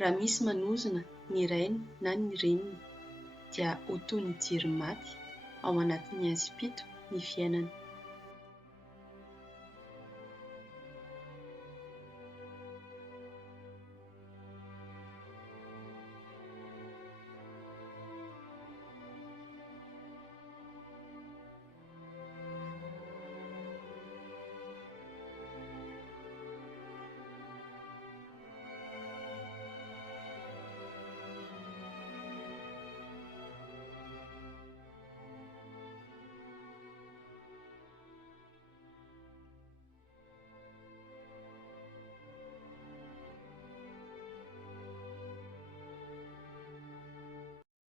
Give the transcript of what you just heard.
Raha misy manozona ny rainy na ny reniny dia ho toy ny jiro maty ao anatin'ny azipito ny fiainana.